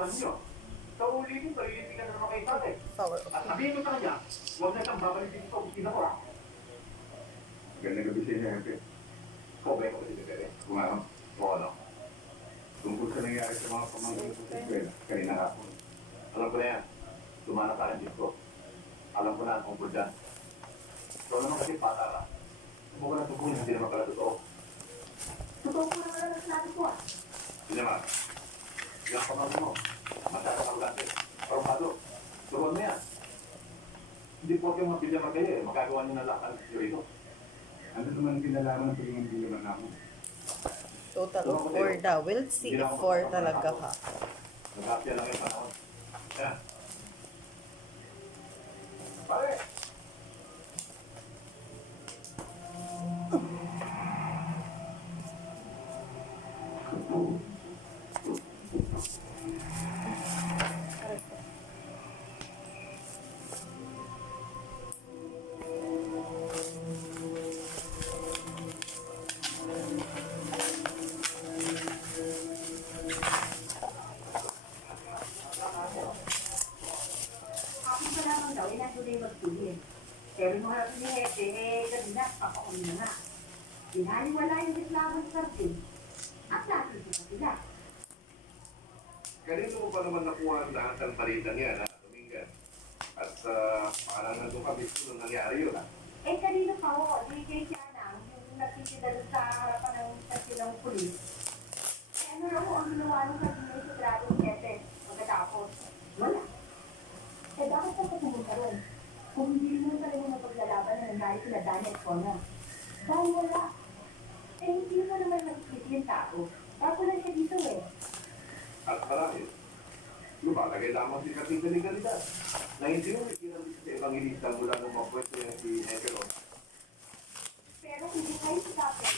ginagawa niyo. Sa ulitin, palilitin ka na naman kayo sa atin. Power At sabihin ko sa kanya, huwag na siyang babalitin sa opisina ko, ha? Magandang gabi sa inyo, Hepe. Ikaw ba yung kapatid ni Tere? Kumarang? O ano? Tungkol sa nangyari sa mga pamangkin ko sa eskwela, kanina hapon. Alam ko na yan. Tumana ka ang ko. Alam ko na ang tungkol dyan. Ikaw naman kasi patara. Huwag ko na tungkol, hindi naman pala totoo. Totoo po naman ang sinabi ko ah. Hindi naman. Yung pamangkin mo, masyadong arugante. Parumado. Turuan mo yan. Hindi po kayo mabilya magkayo eh. Magagawa niyo na lahat ang security. Ano naman kinalaman ng pagiging bilaman namin? total of 4 daw. We'll see if 4 talaga ka. Nag-happy lang yung panahon. Yan. Pare! Akin pa lamang daw, inasuloy yung magpili. Pero nung harap ni Hete, kanina, papakunin na nga. Binaliwala yung reklamo sa Sardin. At natin sa sila. Kanino mo pa naman nakuha ang lahat ng balita niya, ha, Dominga? At parang nandun kami nung nangyari yun, ha? Kanino pa ho, di kay Tiana, yung nagtitinda doon sa harapan ng kasilang pulis. Ano raw ho ang ginawa nung Sardin sa grado ni Hete pagkatapos? Wala. Bakit ka patungkol ka ron? Kung hindi mo talaga mapaglalaban na nangyari sila Dani at Kona. Dahil wala. Hindi mo naman mag-split yung tao. Tapo lang siya dito eh. At marami. Lumalagay lamang si Kating Galigalidad. Na hindi mo ikinang sa evangelista mula nung mapwesto niya si Hekeron. Pero kung di kayo sa kapit,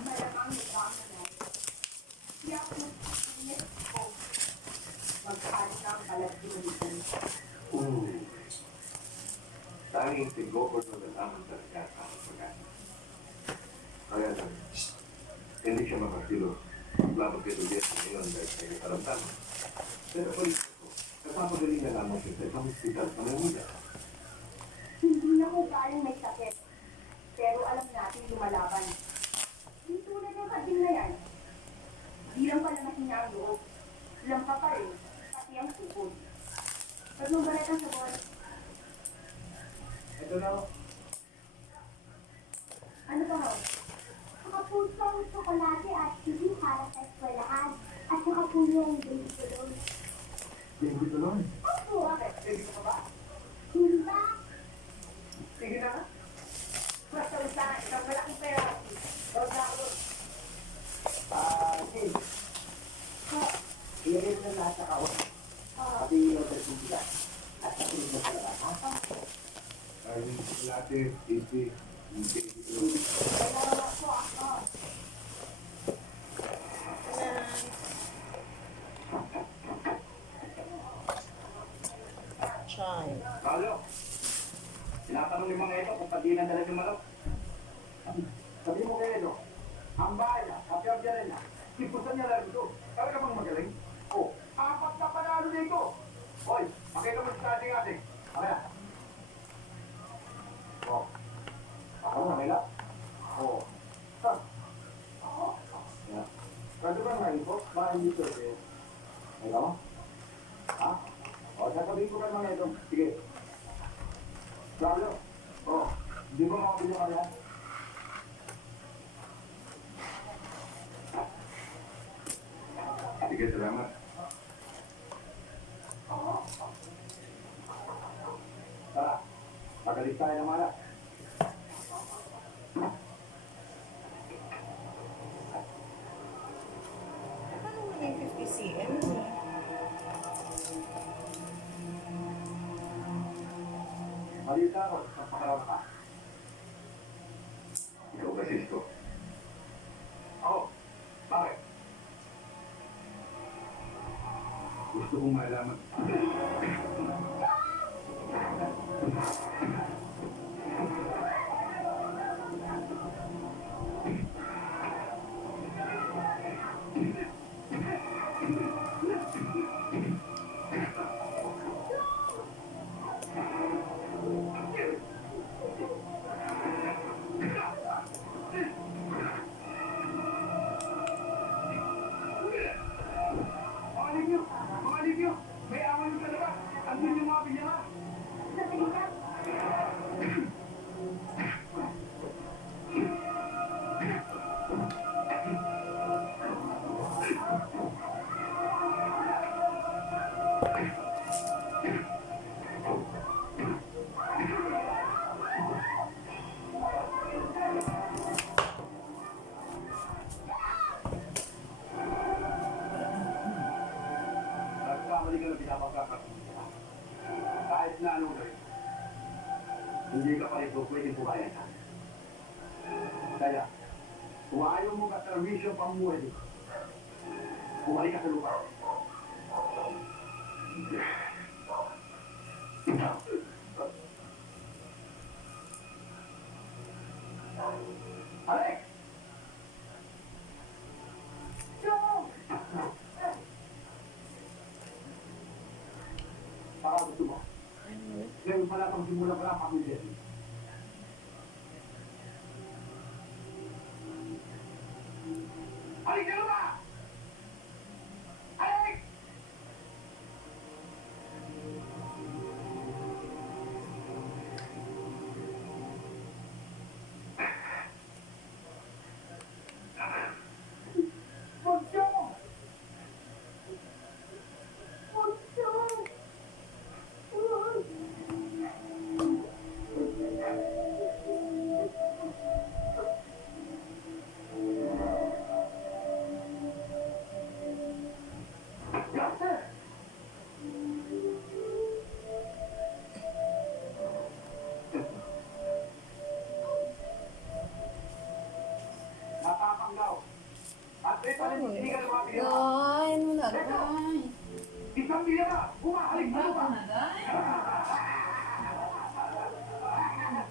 malamang nagkama na. Kaya kung init ko, magkakalit na ang balat dito. Tanging si Gobernador na lamang talaga ang pagkakas. Kaya lang, hindi siya makasilo. Labot kay Juliet ngayon dahil sa iyong karamdaman. Pero politiko, nagpapagaling na lamang siya sa isang hospital sa Manila. Hindi na ko kayang may sakit. Pero alam natin lumalaban. Yung tulad ng kading na yan, di lang pala mahina ang loob. Lampa pa rin, pati ang sukod. Pag nung balat ang sabon, Ito na ako. ano ba ho? Nakapusong tsokolate at hindi para sa eskwelahan. At nakapuno ang baby ko doon. Hindi ko nun. Opo, bakit? Hindi ko pa ba? Hindi ba? Sige na nga. Basta usahan, isang malaking pera. Huwag na ako doon. Hey, ilagay mo na lahat sa kawan. Pati yung resumida. At sa tuloy mo talaga, ha? Ay, latte, easy, hindi ko. Kailangan ako ako. Chime. Kalo, tinatanong yung mga ito kung pati na talaga yung manok. Sabi mo kayo, no? Ang bahay na, kapya-kapya rin na. Ipusan niya lang ito. Talaga bang magaling? Oh, apat na panalo dito. Hoy, makita mo sa ating-ating. Mamaya. Oh. Ako na, Mela? Oh. Ha? Yeah. Kado ba nga ito? Bahay dito, eh. May ka mo? Ha? O, sasabihin ko ka mga ito. Sige. Lalo. Oh. Hindi mo makabili ka yan? Sige, salamat. Tara. Magalit tayo ng mga. Paano mo yung 50 cm? Maliit na ako. Napakaraw ka. Ikaw ba, Sisto? Oo. Bakit? Gusto kong malaman. Nagkamali ka na pinapagkakasya. Kahit na anong gawin, hindi ka pa rin pwedeng buhayan ka. Kaya, kung ayaw mo ka-servisyo pang buhay dito, bumalik ka sa lupa. Alex! Baka gusto mo. Ngayon pala pang simula pala ang pamilya. Alex, ano ba? Alex! Poncho! Poncho! Napapanggaw. At ito, hindi ka lumapit. Day, ano na, day? Isang biyara! Bumahalik sa lupa! Na, day?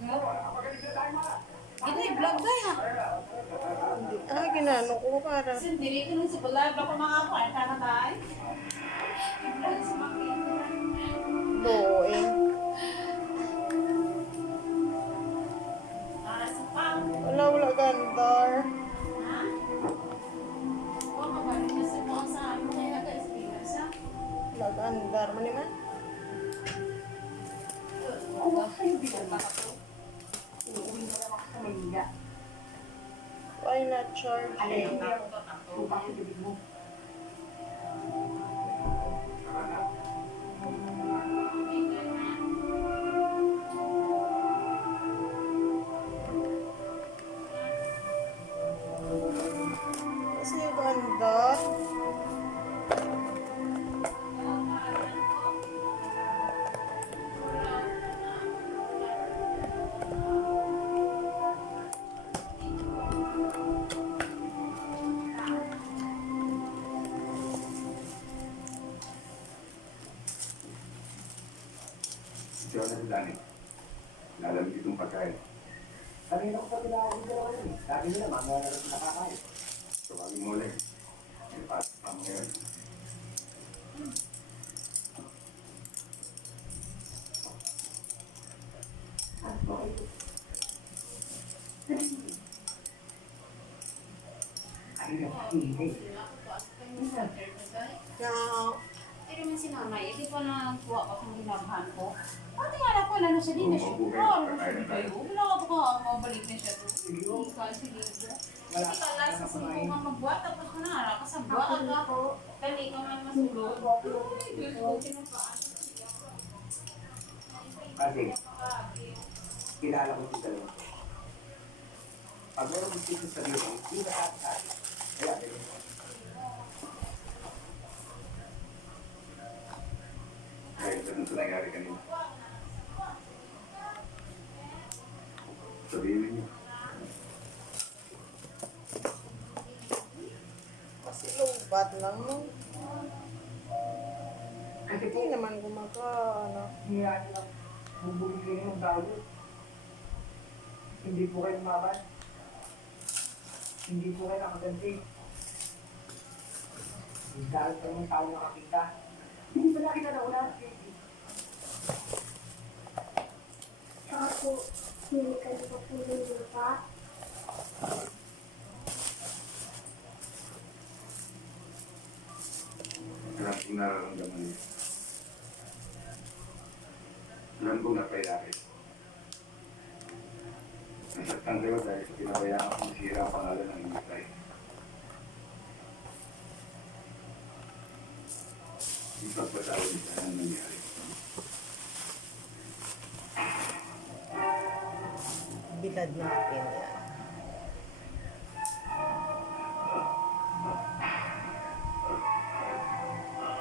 Kapagaling na tayo mga! Day, vlog, day, ha? Ginano ko para. Sendiri ko lang sa vlog ako mga kwarta na, day. Vlog sa mga Boing. para sa pang. Wala gandar. Ha? Huwag mabalik na sa mga sa ano kaya nag-speaker siya. Wala gandar mo naman. Kuha kayo bilang ako. Uuwi mo naman ako sa Manila. Why not charging? Upang ibig mo. Kasi ganda. Ikaw na si Danny. Lalamig itong pagkain. Kanina ko pa tinawag yung dalawa yun. Sabi nila, mga nakakain. Tawagin mo ulit. May pasok pa mo ngayon. Ay, hindi. Na, Pero man si nanay, hindi pa nakuha ko kung ginabahan ko. Pati nga na ko, ano siya din na siya. Oo, ano siya din kayo. Wala ka baka mabalik na siya doon. Hindi ka, sige. Hindi ka lang sa sumpo nga magbuhat, tapos ka na, kasi buhat ka. Kali ka man masulog. Ay, Diyos ko, pinapaan. Kasi, kilala ko si dalawa. Pag meron mo sito sa dito, hindi ka kati-kati. Kaya, ganyan. Kaya ganun sa nangyari kanina. Sabihin niyo. kasi lubat lang no. Kasi po, Hindi naman gumagana. hiyaan lang. Bubuli ng tao. Hindi po kayo maban. Hindi po kayo nakaganti. Dahil pa yung tao nakakita. Hindi ba nakita na ulan? Saka po, hindi ka na po yung lupa. Alam kong nararamdaman niyo. Alam kong napahirapin. Nasaktan kayo dahil sa pinabayaan kong masira ang pangalan ng inyong tay. Ipagpatawad niyo ang nangyari. Bilad natin yan.